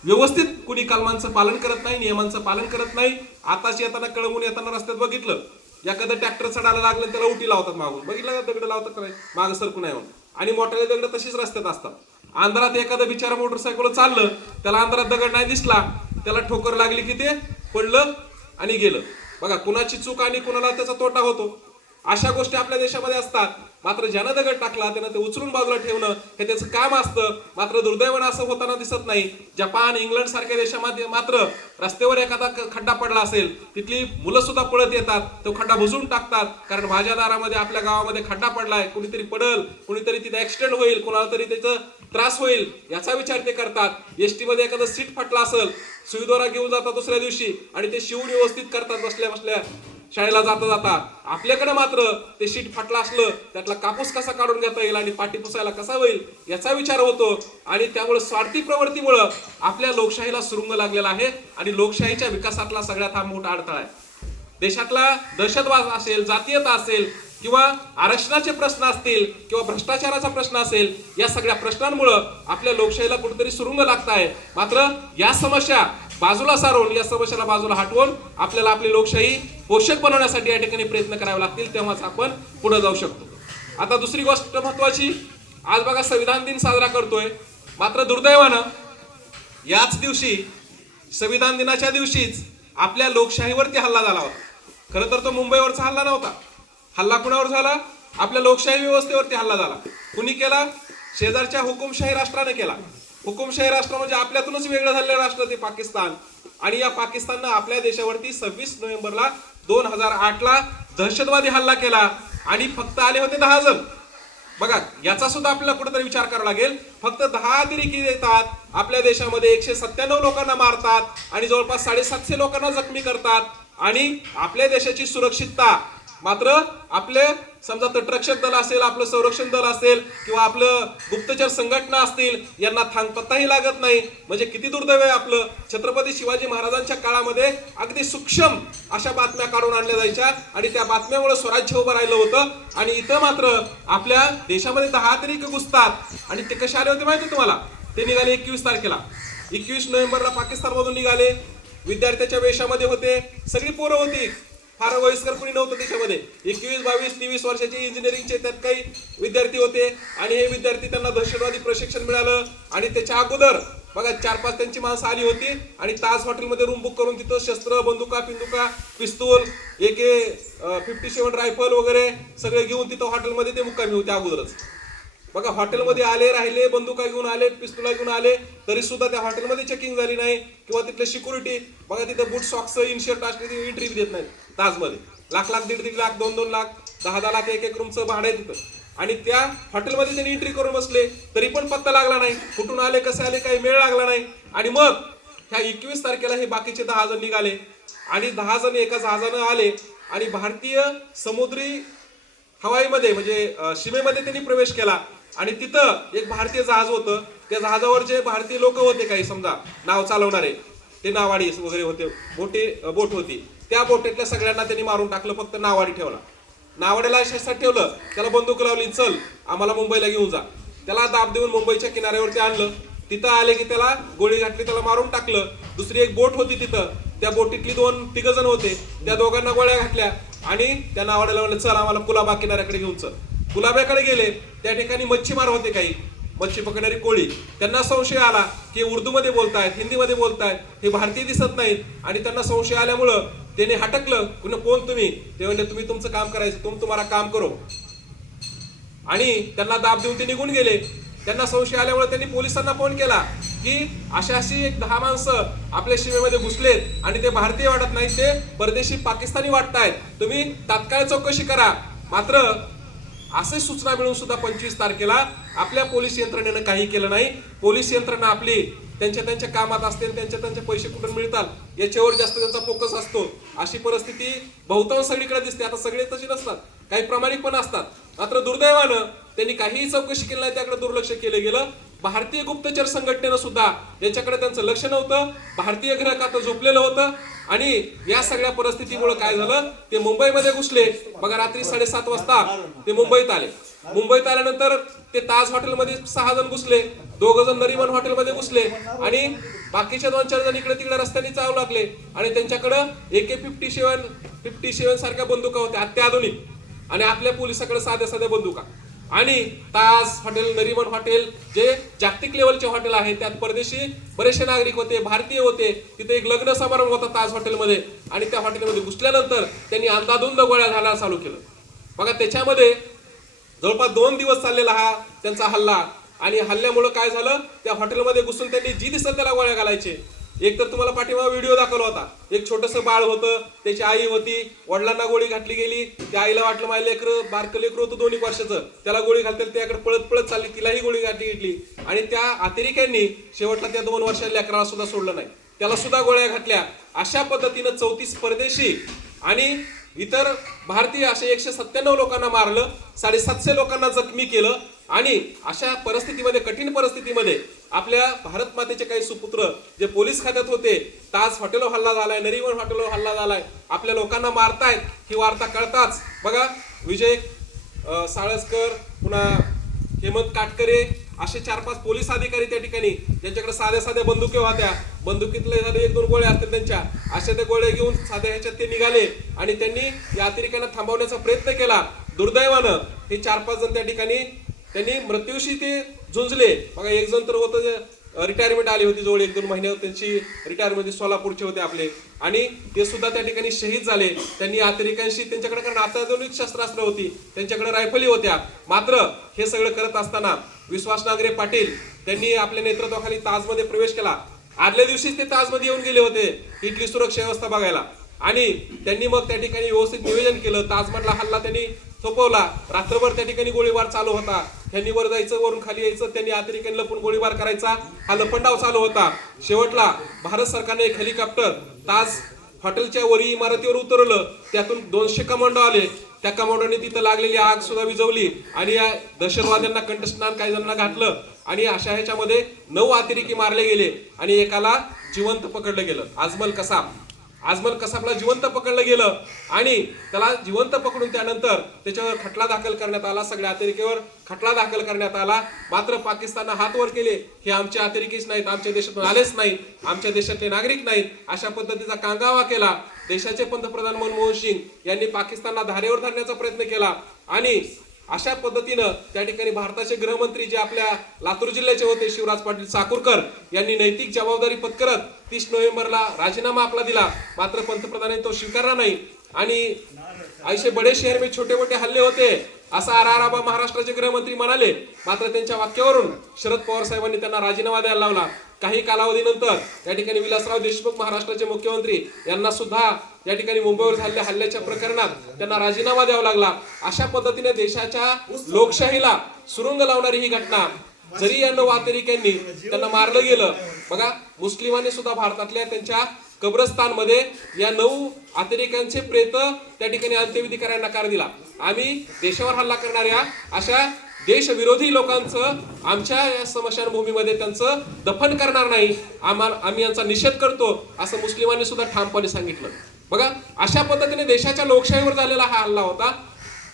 व्यवस्थित कुणी कलमांचं पालन करत नाही, नियमांचं पालन करत नाही. आताच येताना कळवून येताना रस्त्यात बघितलं, एखादं ट्रॅक्टर चढायला लागलं त्याला उठी लावतात मागून, बघितलं का दगड लावतात नाही मागं सरकू नाही म्हणून, आणि मोठ्याले दगड तशीच रस्त्यात असतात. अंधारात एखादं बिचारा मोटरसायकल चाललं, त्याला अंधारात दगड नाही दिसला, त्याला ठोकर लागली की ते पडलं आणि गेलं. बघा, कुणाची चूक आणि कुणाला त्याचा तोटा होतो. अशा गोष्टी आपल्या देशामध्ये असतात. मात्र ज्यानं दगड टाकला त्यानं ते उचलून बाजूला ठेवणं हे त्याचं काम असतं. मात्र दुर्दैवानं असं होताना दिसत नाही. जपान, इंग्लंड सारख्या देशामध्ये मात्र रस्त्यावर एखादा खड्डा पडला असेल, तिथली मुलं सुद्धा पळत येतात, तो खड्डा बुजवून टाकतात. कारण माझ्या दारामध्ये, आपल्या गावामध्ये खड्डा पडलाय, कुणीतरी पडल, कुणीतरी तिथे ऍक्सिडेंट होईल, कुणाला तरी त्याचं त्रास होईल याचा विचार ते करतात. एसटी मध्ये एखादं सीट फाटला असेल, सुईद्वारा घेऊन जातात दुसऱ्या दिवशी आणि ते शिवून व्यवस्थित करतात बसल्या बसल्या शाळेला जाता जाता. आपल्याकडे मात्र ते शीट फाटलं असलं, त्यातला कापूस कसा काढून घेता येईल आणि पाठी पुसायला कसा होईल याचा विचार होतो. आणि त्यामुळे स्वार्थी प्रवृत्तीमुळे आपल्या लोकशाहीला सुरुंग लागलेला आहे आणि लोकशाहीच्या विकासातला सगळ्यात हा मोठा अडथळा आहे. देशातला दहशतवाद असेल, जातीयता असेल किंवा आरक्षणाचे प्रश्न असतील किंवा भ्रष्टाचाराचा प्रश्न असेल, या सगळ्या प्रश्नांमुळे आपल्या लोकशाहीला कुठेतरी सुरुंग लागत आहे. मात्र या समस्या बाजूला सारून, या समस्याला बाजूला हटवून आपल्याला आपली लोकशाही पोषक बनवण्यासाठी या ठिकाणी प्रयत्न करावे लागतील, तेव्हाच आपण पुढे जाऊ शकतो. आता दुसरी गोष्ट महत्वाची, आज बघा संविधान दिन साजरा करतोय, मात्र दुर्दैवानं याच दिवशी, संविधान दिनाच्या दिवशीच आपल्या लोकशाहीवरती हल्ला झाला होता. खरं तर तो मुंबईवरचा हल्ला नव्हता. हल्ला कुणावर झाला? आपल्या लोकशाही व्यवस्थेवरती हल्ला झाला. कुणी केला? शेजारच्या हुकुमशाही राष्ट्राने केला. हुकुमशाही राष्ट्र म्हणजे आपल्यातूनच वेगळं झालेलं राष्ट्र ते पाकिस्तान. आणि या पाकिस्ताननं आपल्या देशावरती 26 नोव्हेंबरला 2008ला दहशतवादी हल्ला केला आणि फक्त आले होते 10 जण. बघा, याचा सुद्धा आपल्याला कुठेतरी विचार करावा लागेल. फक्त 10 अतिरेकी येतात, आपल्या देशामध्ये 197 लोकांना मारतात आणि जवळपास 750 लोकांना जखमी करतात. आणि आपल्या देशाची सुरक्षितता मात्र आपले समजा तटरक्षक दल असेल, आपलं संरक्षण दल असेल किंवा आपलं गुप्तचर संघटना असतील, यांना थांगपत्ताही लागत नाही. म्हणजे किती दुर्दैव आहे आपलं. छत्रपती शिवाजी महाराजांच्या काळामध्ये अगदी सूक्ष्म अशा बातम्या काढून आणल्या जायच्या आणि त्या बातम्यामुळे स्वराज्य उभं राहिलं होतं. आणि इथं मात्र आपल्या देशामध्ये 10 तरी घुसतात. आणि ते कसे आले होते माहिती तुम्हाला? ते निघाले 21 तारखेला. 21 नोव्हेंबरला पाकिस्तानमधून निघाले. विद्यार्थ्याच्या वेशामध्ये होते, सगळी पोरं होती, फार वयस्कर कुणी नव्हतं त्याच्यामध्ये. 21, 22, 23 वर्षाचे इंजिनिअरिंगचे त्यात काही विद्यार्थी होते. आणि हे विद्यार्थी, त्यांना दहशतवादी प्रशिक्षण मिळालं. आणि त्याच्या अगोदर बघा 4-5 त्यांची माणसं आली होती आणि ताज हॉटेलमध्ये रूम बुक करून तिथं शस्त्र, बंदुका, पिस्तूल, AK-57 रायफल वगैरे सगळे घेऊन तिथं हॉटेलमध्ये ते मुक्कामी होते अगोदरच. बघा, हॉटेलमध्ये आले, राहिले, बंदुका घेऊन आले, पिस्तुला घेऊन आले, तरी सुद्धा त्या हॉटेलमध्ये चेकिंग झाली नाही. किंवा तिथले सिक्युरिटी बघा, तिथे बूट, सॉक्स, इनशर्ट असले ते एंट्री देत नाहीत. ताजमध्ये लाख, 1.5 लाख, 2 लाख, 10 लाख एक रूमचं भाडं आहे तिथं. आणि त्या हॉटेलमध्ये त्यांनी एंट्री करून बसले, तरी पण पत्ता लागला नाही. कुठून आले, कसे आले, काही मेळ लागला नाही. आणि मग ह्या 21 तारखेला हे बाकीचे 10 जण निघाले आणि 10 जण एका जहाजानं आले आणि भारतीय समुद्री हवाईमध्ये म्हणजे सीमेमध्ये त्यांनी प्रवेश केला. आणि तिथं एक भारतीय जहाज होतं. त्या जहाजावर जे भारतीय लोक होते, काही समजा नाव चालवणारे, ते नावाडी वगैरे होते, बोट होती. त्या बोटीतल्या सगळ्यांना त्यांनी मारून टाकलं, फक्त नावाडी ठेवला. नावाड्याला अशासाठी ठेवलं, त्याला बंदूक लावली, चल आम्हाला मुंबईला घेऊन जा. त्याला दाब देऊन मुंबईच्या किनाऱ्यावरती आणलं. तिथं आले की त्याला गोळी घातली, त्याला मारून टाकलं. दुसरी एक बोट होती तिथं, त्या बोटीतली 2-3 जण होते, त्या दोघांना गोळ्या घातल्या आणि त्या नावाड्याला म्हणलं, चल आम्हाला कुलाबा किनाऱ्याकडे घेऊन चल. कुलाब्याकडे गेले. त्या ठिकाणी मच्छीमार होते, काही मच्छी पकडणारी कोळी. त्यांना संशय आला की उर्दूमध्ये बोलतायत, हिंदीमध्ये बोलतायत, हे भारतीय दिसत नाहीत. आणि त्यांना संशय आल्यामुळं त्याने हटकलं. कोण तुम्ही? ते म्हणले, तुम्ही तुमचं काम करायचं, तुम्हाला काम करो. आणि त्यांना दाब देऊन ते निघून गेले. त्यांना संशय आल्यामुळे त्यांनी पोलिसांना फोन केला की अशी 10 माणसं आपल्या सीमेमध्ये घुसलेत आणि ते भारतीय वाटत नाहीत, ते परदेशी पाकिस्तानी वाटतायत, तुम्ही तात्काळ चौकशी करा. मात्र असे सूचना मिळून सुद्धा 25 तारखेला आपल्या पोलीस यंत्रणेनं काही केलं नाही. पोलीस यंत्रणा आपली त्यांच्या कामात असते, त्यांचे पैसे कुठून मिळतात याच्यावर जास्त त्यांचा फोकस असतो. अशी परिस्थिती बहुतांश सगळीकडे दिसते. आता सगळे तसे नसतात, काही प्रामाणिक पण असतात. मात्र दुर्दैवानं त्यांनी काहीही चौकशी केली नाही, त्याकडे दुर्लक्ष केलं गेलं. भारतीय गुप्तचर संघटनेनं सुद्धा याच्याकडे त्यांचं लक्ष नव्हतं. भारतीय गृह खातं झोपलेलं होतं. आणि या सगळ्या परिस्थितीमुळे काय झालं, ते मुंबईमध्ये घुसले. बघा, रात्री 7:30 वाजता ते मुंबईत आले. मुंबईत आल्यानंतर ते ताज हॉटेलमध्ये 6 जण घुसले, 2 जण नरिमन हॉटेलमध्ये घुसले आणि बाकीचे 2-4 जण इकडे तिकडे रस्त्याने चालू लागले. आणि त्यांच्याकडं AK-57 सारख्या बंदुका होत्या, अत्याधुनिक. आणि आपल्या पोलिसाकडे साध्या बंदुका. आणि ताज हॉटेल, नरिमन हॉटेल जे जागतिक लेवलचे हॉटेल आहे, त्यात परदेशी बरेचसे नागरिक होते, भारतीय होते. तिथे एक लग्न समारंभ होता ताज हॉटेलमध्ये आणि त्या हॉटेलमध्ये घुसल्यानंतर त्यांनी अंधाधुंद गोळ्या घालायला चालू केलं. बघा त्याच्यामध्ये जवळपास 2 दिवस चाललेला हा त्यांचा हल्ला आणि हल्ल्यामुळे काय झालं, त्या हॉटेलमध्ये घुसून त्यांनी जी दिसत त्याला गोळ्या घालायचे. एक तर तुम्हाला पाठीमागे व्हिडिओ दाखवला होता, एक छोटंसं बाळ होतं, त्याची आई होती, वडिलांना गोळी घातली गेली. त्या आईला वाटलं माझं लेकरं, बारकं लेकरं होतं 2 वर्षाचं, त्याला गोळी घालतील, त्याकडे पळत पळत चालली, तिलाही गोळी घातली गेली. आणि त्या अतिरेक्यांनी शेवटला त्या 2 वर्षाच्या लेकराला सुद्धा सोडलं नाही, त्याला सुद्धा गोळ्या घातल्या. अशा पद्धतीनं 34 परदेशी आणि इतर भारतीय असे 197 लोकांना मारलं, 750 लोकांना जखमी केलं. आणि अशा परिस्थितीमध्ये, कठीण परिस्थितीमध्ये आपल्या भारत मातेचे काही सुपुत्र जे पोलीस खात्यात होते, ताज हॉटेलवर हल्ला झालाय, नरिमन हॉटेलवर हल्ला झालाय, आपल्या लोकांना मारतायत ही वार्ता कळताच बघा विजय साळसकर, पुन्हा हेमंत काटकरे असे 4-5 पोलीस अधिकारी त्या ठिकाणी, ज्यांच्याकडे साध्या बंदुके होत्या, बंदुकीतले झाले 1-2 गोळे असतात त्यांच्या, अशा ते गोळे घेऊन साध्या ह्याच्यात ते निघाले आणि त्यांनी या अतिरेक्यांना थांबवण्याचा प्रयत्न केला. दुर्दैवानं हे 4-5 जण त्या ठिकाणी त्यांनी मृत्यूशी ते झुंजले. बघा एक जण तर होतं, रिटायरमेंट आली होती, जवळ 1-2 महिन्यावर त्यांची रिटायरमेंट, सोलापूरचे होते आपले, आणि ते सुद्धा त्या ठिकाणी शहीद झाले. त्यांनी अतिरेक्यांशी, त्यांच्याकडे कारण अत्याधुनिक शस्त्रास्त्र होती, त्यांच्याकडे रायफली होत्या. मात्र हे सगळं करत असताना विश्वास नांगरे पाटील त्यांनी आपल्या नेतृत्वाखाली ताजमध्ये प्रवेश केला. आदल्या दिवशीच ते ताजमध्ये येऊन गेले होते इथली सुरक्षा व्यवस्था बघायला आणि त्यांनी मग त्या ठिकाणी व्यवस्थित नियोजन केलं. ताजमधला हल्ला त्यांनी थोपवला. रात्रभर त्या ठिकाणी गोळीबार चालू होता. त्यांनी वर जायचं, वरून खाली यायचं, त्यांनी अतिरेक्यांनी लपून गोळीबार करायचा, हा लपंडाव चालू होता. शेवटला भारत सरकारने एक हेलिकॉप्टर ताज हॉटेलच्या वरील इमारतीवर उतरवलं. त्यातून 200 कमांडो आले. त्या कमांडोने तिथं लागलेली आग सुद्धा विझवली आणि या दहशतवाद्यांना कंठस्नान काही जणांना घातलं आणि अशा ह्याच्यामध्ये 9 अतिरेकी मारले गेले आणि एकाला जिवंत पकडलं गेलं. आजमल कसाबला जिवंत पकडलं गेलं आणि त्याला जिवंत पकडून त्यानंतर त्याच्यावर खटला दाखल करण्यात आला. सगळ्या अतिरेकीवर खटला दाखल करण्यात आला. मात्र पाकिस्तानने हात वर केले, हे आमचे अतिरेकीच नाहीत, आमच्या देशातून आलेच नाहीत, आमच्या देशातले नागरिक नाहीत, अशा पद्धतीचा कांगावा केला. देशाचे पंतप्रधान मनमोहन सिंग यांनी पाकिस्तानला धारेवर धरण्याचा प्रयत्न केला आणि अशा पद्धतीनं त्या ठिकाणी भारताचे गृहमंत्री जे आपल्या लातूर जिल्ह्याचे होते शिवराज पाटील चाकूरकर यांनी नैतिक जबाबदारी पत्करत 30 नोव्हेंबरला राजीनामा आपला दिला. मात्र पंतप्रधानांनी तो स्वीकारला नाही आणि ऐसे बडे शहर में छोटे मोठे हल्ले होते असं आराराबा महाराष्ट्राचे गृहमंत्री म्हणाले. मात्र त्यांच्या वाक्यावरून शरद पवार साहेबांनी त्यांना राजीनामा द्यायला लावला. काही कालावधीनंतर त्या ठिकाणी विलासराव देशमुख महाराष्ट्राचे मुख्यमंत्री यांना सुद्धा या ठिकाणी मुंबईवर झालेल्या हल्ल्याच्या प्रकरणात त्यांना राजीनामा द्यावा लागला. अशा पद्धतीने देशाच्या लोकशाहीला सुरुंग लावणारी ही घटना, जरी या 9 अतिरेक्यांनी त्यांना मारलं गेलं. बघा मुस्लिमांनी सुद्धा भारतातल्या त्यांच्या कब्रस्तानमध्ये या 9 अतिरेक्यांचे प्रेत त्या ठिकाणी अंत्यविधी करायला नकार दिला. आम्ही देशावर हल्ला करणाऱ्या अशा देशविरोधी लोकांचं आमच्या या स्मशानभूमीमध्ये त्यांचं दफन करणार नाही, आम्ही यांचा निषेध करतो असं मुस्लिमांनी सुद्धा ठामपणे सांगितलं. बघा अशा पद्धतीने देशाच्या लोकशाहीवर झालेला हा हल्ला होता.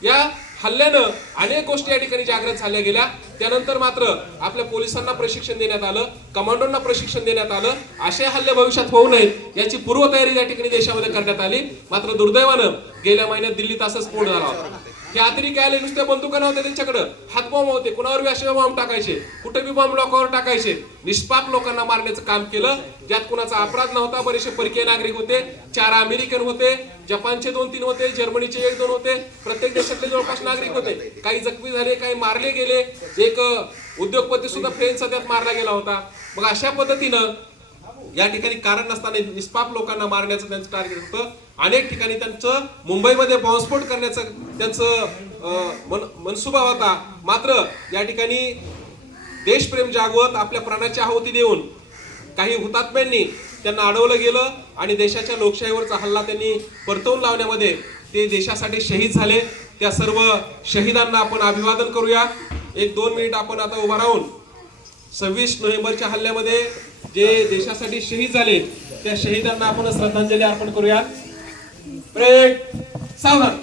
या हल्ल्यानं अनेक गोष्टी या ठिकाणी जागृत झाल्या गेल्या. त्यानंतर मात्र आपल्या पोलिसांना प्रशिक्षण देण्यात आलं, कमांडोंना प्रशिक्षण देण्यात आलं. असे हल्ले भविष्यात होऊ नयेत याची पूर्वतयारी या ठिकाणी देशामध्ये करण्यात आली. मात्र दुर्दैवानं गेल्या महिन्यात दिल्लीत असा स्फोट झाला होता. हे अतिरेकी आले, नुसत्या बंदुका नव्हत्या त्यांच्याकडे, हातबॉम्ब होते, कुणावर बी असे बॉम्ब टाकायचे, कुठे बी बॉम्ब लोकांवर टाकायचे, निष्पाप लोकांना मारण्याचं काम केलं. ज्यात कुणाचा अपराध नव्हता. बरेचसे परकीय नागरिक होते, 4 अमेरिकन होते, जपानचे 2-3 होते, जर्मनीचे 1-2 होते, प्रत्येक देशातले जवळपास नागरिक होते. काही जखमी झाले, काही मारले गेले. एक उद्योगपती सुद्धा फ्रेंचचा त्यात मारला गेला होता. मग अशा पद्धतीनं या ठिकाणी कारण नसताना निष्पाप लोकांना मारण्याचं त्यांचं टार्गेट होतं. अनेक ठिकाणी त्यांचं मुंबईमध्ये बॉम्बस्फोट करण्याचं त्यांचं मनसुबा होता. मात्र या ठिकाणी देशप्रेम जागवत आपल्या प्राणाची आहुती देऊन काही हुतात्म्यांनी त्यांना अडवलं गेलं आणि देशाच्या लोकशाहीवरचा हल्ला त्यांनी परतवून लावण्यामध्ये ते देशासाठी शहीद झाले. त्या सर्व शहीदांना आपण अभिवादन करूया. 1-2 मिनिट आपण आता उभा राहून 26 नोव्हेंबरच्या हल्ल्यामध्ये जे देशासाठी शहीद झाले त्या शहीदांना आपण श्रद्धांजली अर्पण करूया. सावधान.